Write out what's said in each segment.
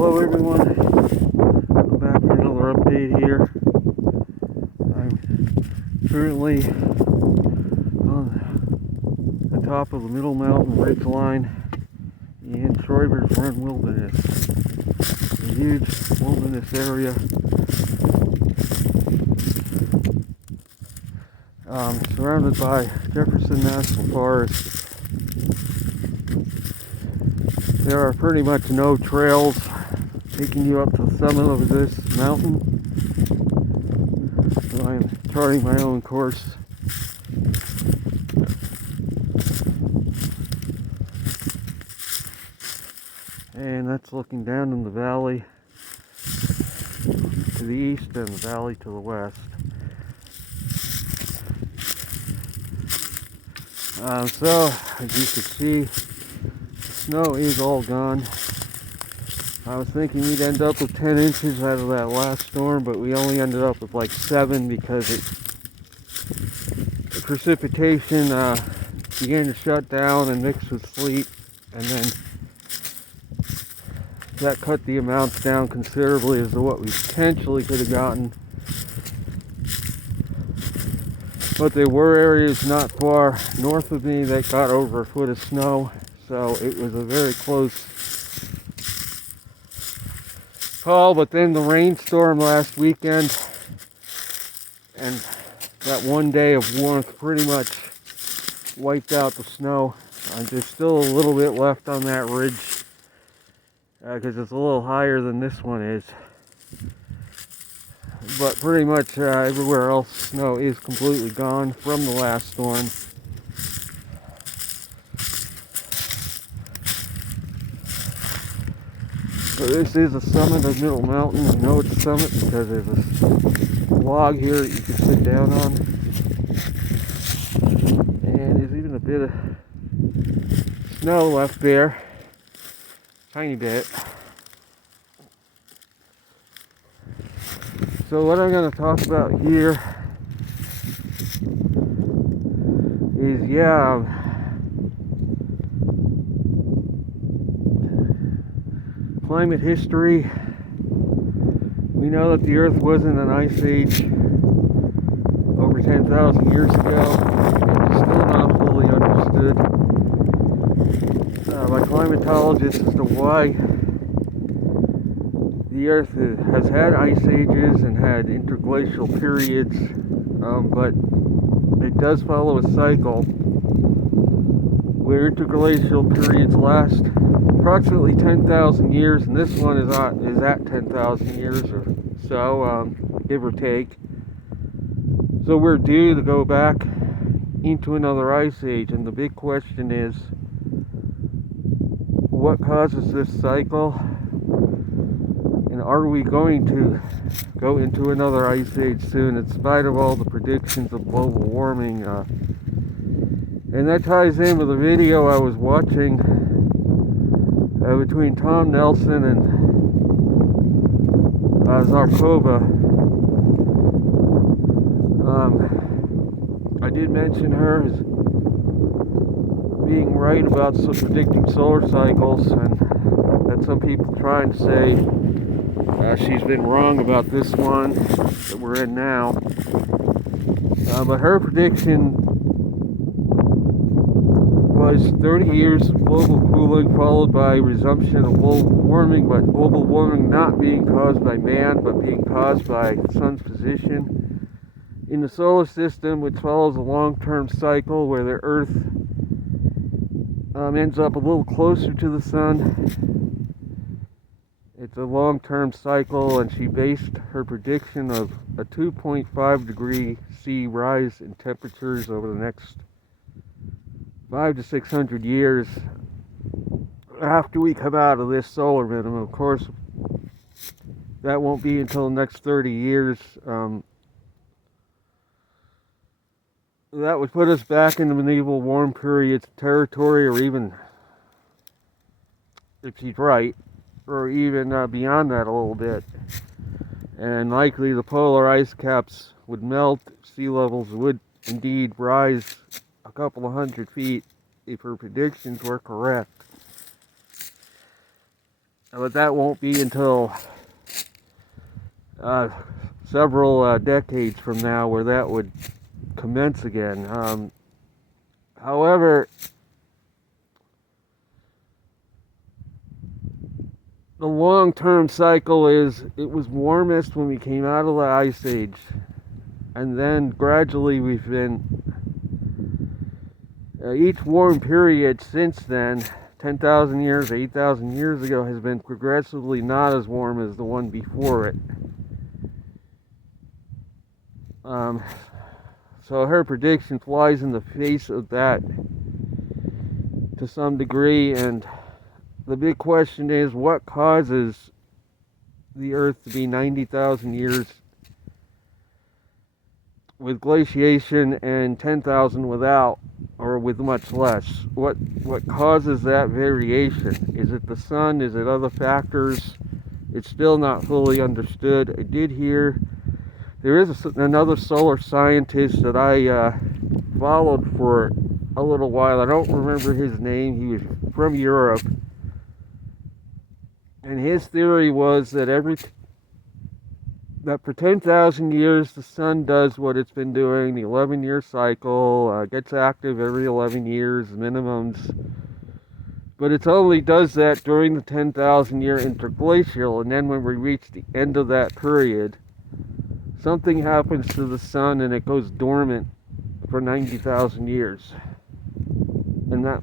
Hello everyone, I'm back for another update here. I'm currently on the top of the Middle Mountain Ridge Line in Schreiber's Run Wilderness, a huge wilderness area. Surrounded by Jefferson National Forest. There are pretty much no trails taking you up to the summit of this mountain, so I am charting my own course. And that's looking down in the valley to the east and the valley to the west. So, as you can see, the snow is all gone. I was thinking we'd end up with 10 inches out of that last storm, but we only ended up with like 7 because the precipitation began to shut down and mix with sleet, and then that cut the amounts down considerably as to what we potentially could have gotten. But there were areas not far north of me that got over a foot of snow, so it was a very close call. But then the rainstorm last weekend and that one day of warmth pretty much wiped out the snow. There's still a little bit left on that ridge because it's a little higher than this one is. But pretty much everywhere else, snow is completely gone from the last storm. So this is the summit of Middle Mountain. I know it's a summit because there's a log here that you can sit down on. And there's even a bit of snow left there. Tiny bit. So what I'm going to talk about here is, climate history. We know that the Earth was in an ice age over 10,000 years ago. It's still not fully understood by climatologists as to why the Earth has had ice ages and had interglacial periods, but it does follow a cycle where interglacial periods last approximately 10,000 years, and this one is at 10,000 years or so, give or take. So we're due to go back into another ice age, and the big question is, what causes this cycle? And are we going to go into another ice age soon, in spite of all the predictions of global warming? And that ties in with a video I was watching between Tom Nelson and Zarkova. I did mention her as being right about predicting solar cycles, and that some people trying to say she's been wrong about this one that we're in now. But her prediction was 30 years of global cooling followed by resumption of global warming, but global warming not being caused by man but being caused by the sun's position in the solar system, which follows a long-term cycle where the Earth ends up a little closer to the sun. It's a long-term cycle, and she based her prediction of a 2.5 degree C rise in temperatures over the next 500 to 600 years after we come out of this solar minimum. Of course, that won't be until the next 30 years. That would put us back in the medieval warm period territory, or even, if she's right, or even beyond that a little bit. And likely the polar ice caps would melt, sea levels would indeed rise a couple of 100 feet if her predictions were correct. but that won't be until several decades from now where that would commence again. However, the long-term cycle is it was warmest when we came out of the Ice Age, and then gradually we've been each warm period since then, 10,000 years, 8,000 years ago, has been progressively not as warm as the one before it. So her prediction flies in the face of that to some degree, and the big question is, what causes the Earth to be 90,000 years with glaciation and 10,000 without, or with much less? What causes that variation? Is it the sun? Is it other factors? It's still not fully understood. I did hear there is another solar scientist that I followed for a little while. I don't remember his name. He was from Europe. And his theory was that for 10,000 years the sun does what it's been doing, the 11-year cycle, gets active every 11 years, minimums. But it only does that during the 10,000 year interglacial, and then when we reach the end of that period, something happens to the sun and it goes dormant for 90,000 years. And that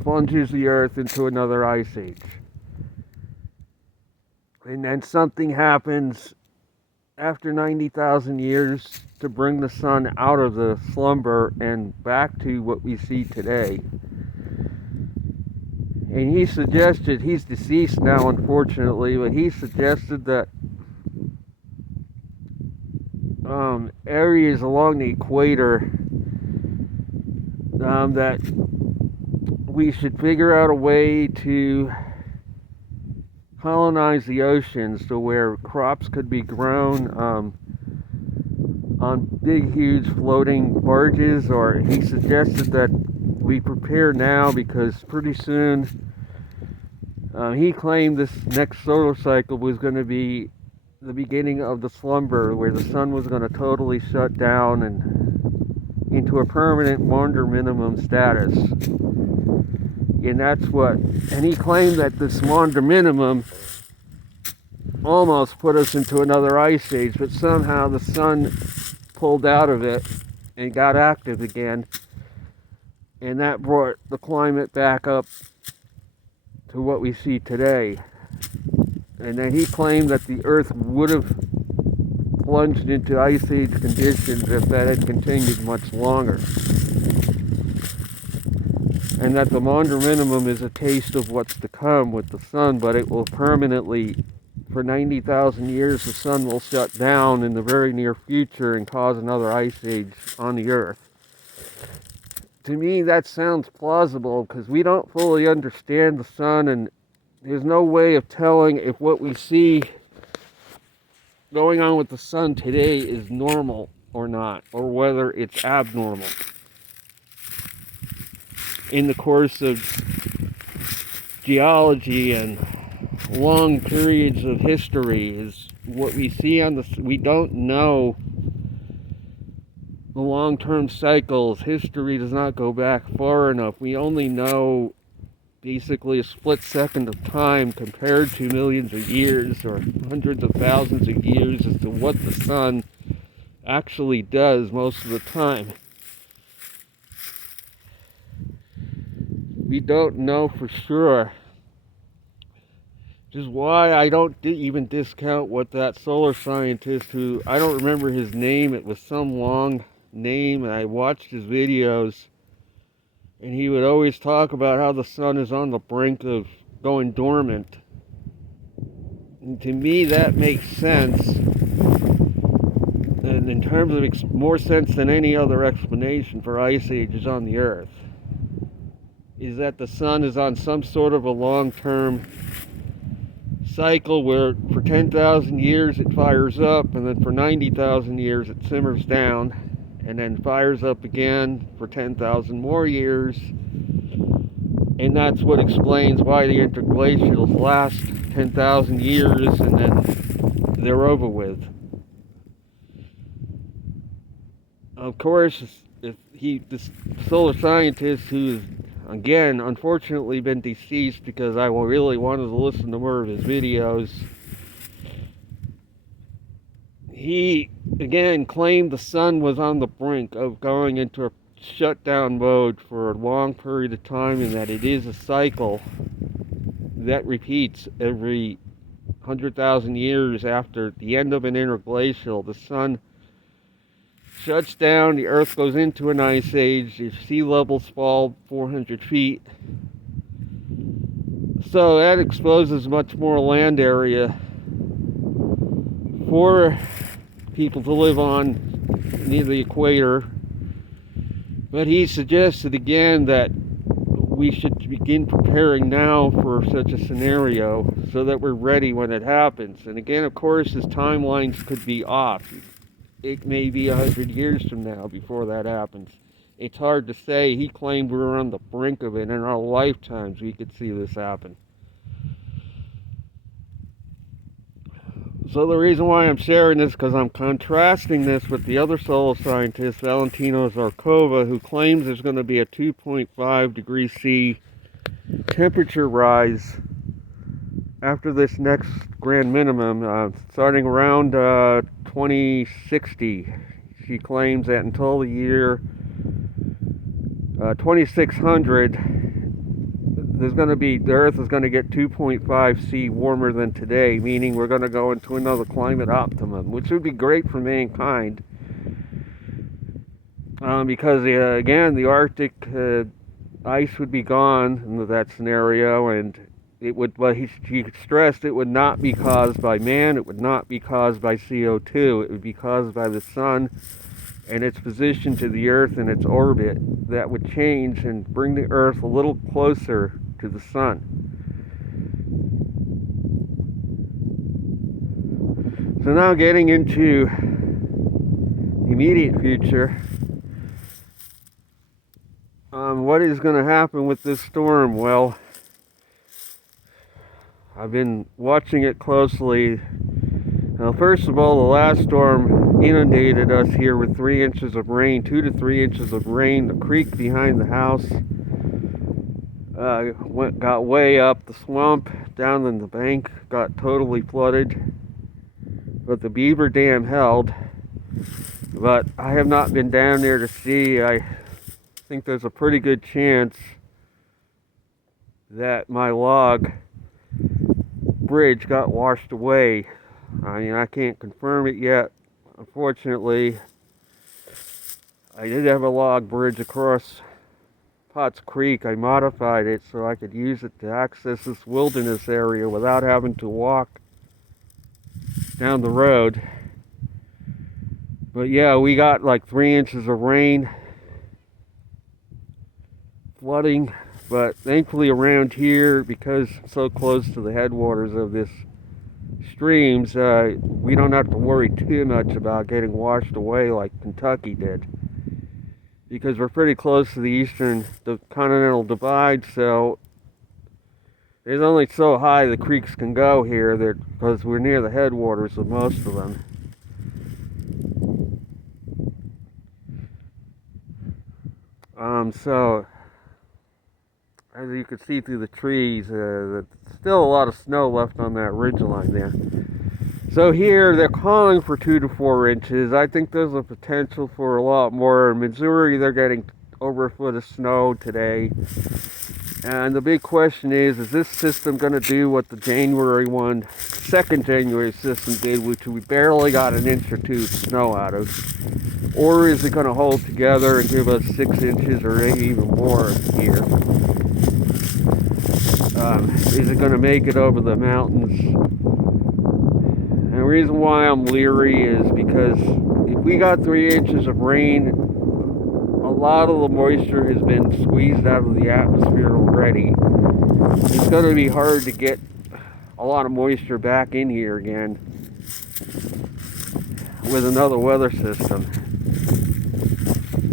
plunges the Earth into another ice age. And then something happens after 90,000 years to bring the sun out of the slumber and back to what we see today. And he suggested, he's deceased now unfortunately, but he suggested that areas along the equator that we should figure out a way to colonize the oceans to where crops could be grown on big, huge floating barges, or he suggested that we prepare now because pretty soon he claimed this next solar cycle was going to be the beginning of the slumber where the sun was going to totally shut down and into a permanent Maunder minimum status. And and he claimed that this Maunder minimum almost put us into another ice age, but somehow the sun pulled out of it and got active again, and that brought the climate back up to what we see today. And then he claimed that the Earth would have plunged into ice age conditions if that had continued much longer. And that the Maunder minimum is a taste of what's to come with the sun, but it will permanently, for 90,000 years, the sun will shut down in the very near future and cause another ice age on the Earth. To me, that sounds plausible because we don't fully understand the sun, and there's no way of telling if what we see going on with the sun today is normal or not, or whether it's abnormal. In the course of geology and long periods of history, is what we see we don't know the long-term cycles. History does not go back far enough. We only know basically a split second of time compared to millions of years or hundreds of thousands of years as to what the sun actually does most of the time. We don't know for sure, which is why I don't even discount what that solar scientist, who I don't remember his name, it was some long name, and I watched his videos, and he would always talk about how the sun is on the brink of going dormant. And to me that makes sense, and in terms of more sense than any other explanation for ice ages on the Earth, is that the sun is on some sort of a long-term cycle where for 10,000 years it fires up, and then for 90,000 years it simmers down, and then fires up again for 10,000 more years, And that's what explains why the interglacials last 10,000 years and then they're over with. Of course, this solar scientist who's, again, unfortunately been deceased because I really wanted to listen to more of his videos, he, again, claimed the sun was on the brink of going into a shutdown mode for a long period of time and that it is a cycle that repeats every 100,000 years. After the end of an interglacial, the sun shuts down, the earth goes into an ice age, the sea levels fall 400 feet. So that exposes much more land area for people to live on near the equator. But he suggested again that we should begin preparing now for such a scenario so that we're ready when it happens. And again, of course, his timelines could be off. It may be 100 years from now before that happens. It's hard to say. He claimed we were on the brink of it. In our lifetimes, we could see this happen. So the reason why I'm sharing this is because I'm contrasting this with the other solar scientist, Valentino Zarkova, who claims there's going to be a 2.5 degrees C temperature rise after this next grand minimum, starting around 2060. She claims that until the year 2600, the Earth is going to get 2.5 C warmer than today, meaning we're going to go into another climate optimum, which would be great for mankind. Because again, the Arctic ice would be gone in that scenario, and it would. But he stressed it would not be caused by man. It would not be caused by CO2. It would be caused by the sun and its position to the Earth and its orbit that would change and bring the Earth a little closer to the sun. So now getting into the immediate future, what is going to happen with this storm? Well, I've been watching it closely. Now, first of all, the last storm inundated us here with 3 inches of rain, 2 to 3 inches of rain. The creek behind the house got way up. The swamp down in the bank got totally flooded, but the beaver dam held. But I have not been down there to see. I think there's a pretty good chance that my log bridge got washed away. I mean, I can't confirm it yet. Unfortunately, I did have a log bridge across Potts Creek. I modified it so I could use it to access this wilderness area without having to walk down the road. But yeah, we got like 3 inches of rain, flooding. But thankfully around here, because it's so close to the headwaters of this streams, we don't have to worry too much about getting washed away like Kentucky did, because we're pretty close to the continental divide. So there's only so high the creeks can go here, because we're near the headwaters of most of them. So as you can see through the trees, there's still a lot of snow left on that ridgeline there. So here they're calling for 2 to 4 inches. I think there's a potential for a lot more. In Missouri, they're getting over a foot of snow today. And the big question is this system going to do what the second January system did, which we barely got an inch or 2 of snow out of? Or is it going to hold together and give us 6 inches or maybe even more here? Is it going to make it over the mountains? And the reason why I'm leery is because if we got 3 inches of rain, a lot of the moisture has been squeezed out of the atmosphere already. It's going to be hard to get a lot of moisture back in here again with another weather system.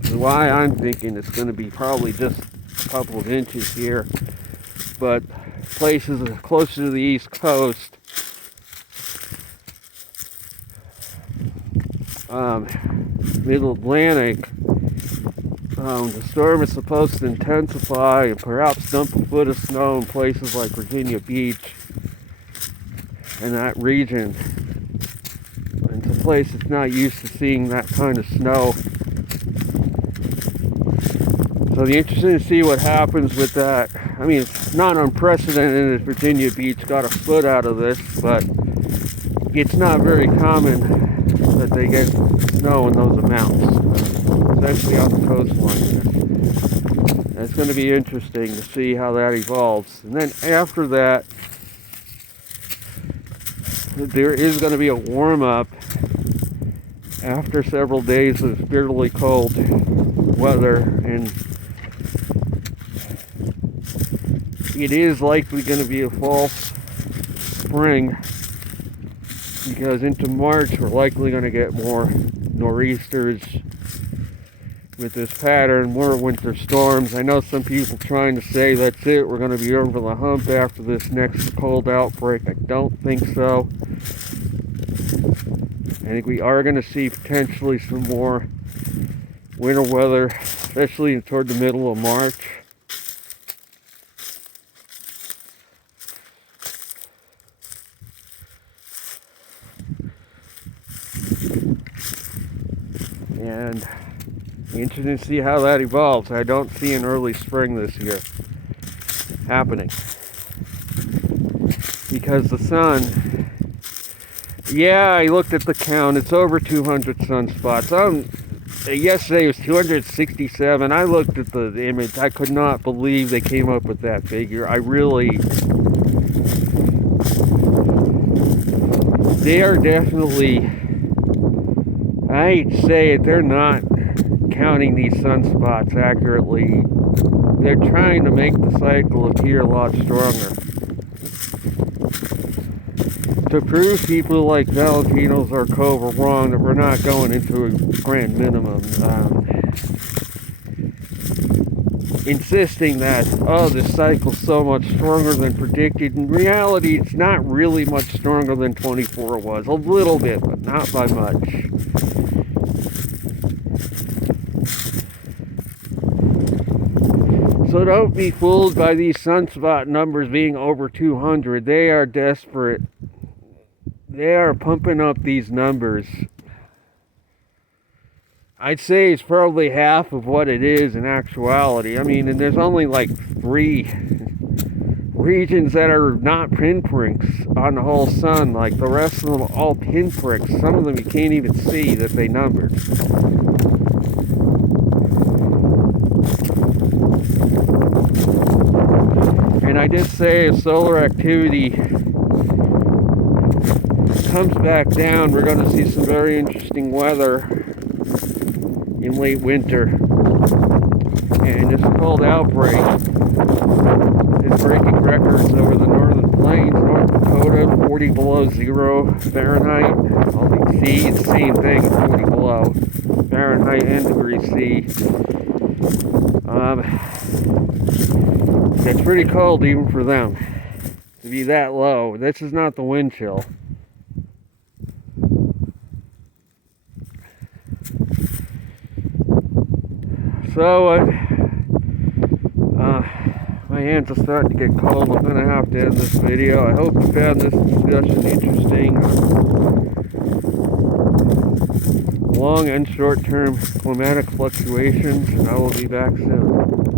That's why I'm thinking it's going to be probably just a couple of inches here. but places closer to the East Coast, Middle Atlantic, the storm is supposed to intensify and perhaps dump a foot of snow in places like Virginia Beach and that region. It's a place that's not used to seeing that kind of snow. So it'll be interesting to see what happens with that. I mean, it's not unprecedented that Virginia Beach got a foot out of this, but it's not very common that they get snow in those amounts, especially on the coastline. And it's going to be interesting to see how that evolves. And then after that, there is going to be a warm-up after several days of bitterly cold weather, and it is likely going to be a false spring, because into March we're likely going to get more nor'easters with this pattern, more winter storms. I know some people trying to say that's it, we're going to be over the hump after this next cold outbreak. I don't think so. I think we are going to see potentially some more winter weather, especially toward the middle of March. And interesting to see how that evolves. I don't see an early spring this year happening, because the sun, yeah, I looked at the count, it's over 200 sunspots. Yesterday was 267. I looked at the image, I could not believe they came up with that figure. They are definitely, I hate to say it, they're not counting these sunspots accurately. They're trying to make the cycle appear a lot stronger, to prove people like Valentino Zarkova wrong that we're not going into a grand minimum. Insisting that, oh, this cycle's so much stronger than predicted. In reality, it's not really much stronger than 24 was. A little bit, but not by much. So don't be fooled by these sunspot numbers being over 200. They are desperate. They are pumping up these numbers. I'd say it's probably half of what it is in actuality. I mean, and there's only like 3 regions that are not pinpricks on the whole sun. Like the rest of them are all pinpricks. Some of them you can't even see that they numbered. And I did say if solar activity comes back down, we're going to see some very interesting weather in late winter. And this cold outbreak is breaking records over the northern plains, North Dakota, 40 below 0 Fahrenheit. Well, C, it's the same thing, 40 below Fahrenheit and degrees C. It's pretty cold even for them to be that low. This is not the wind chill. So my hands are starting to get cold. I'm going to have to end this video. I hope you found this discussion interesting. Long and short-term climatic fluctuations, and I will be back soon.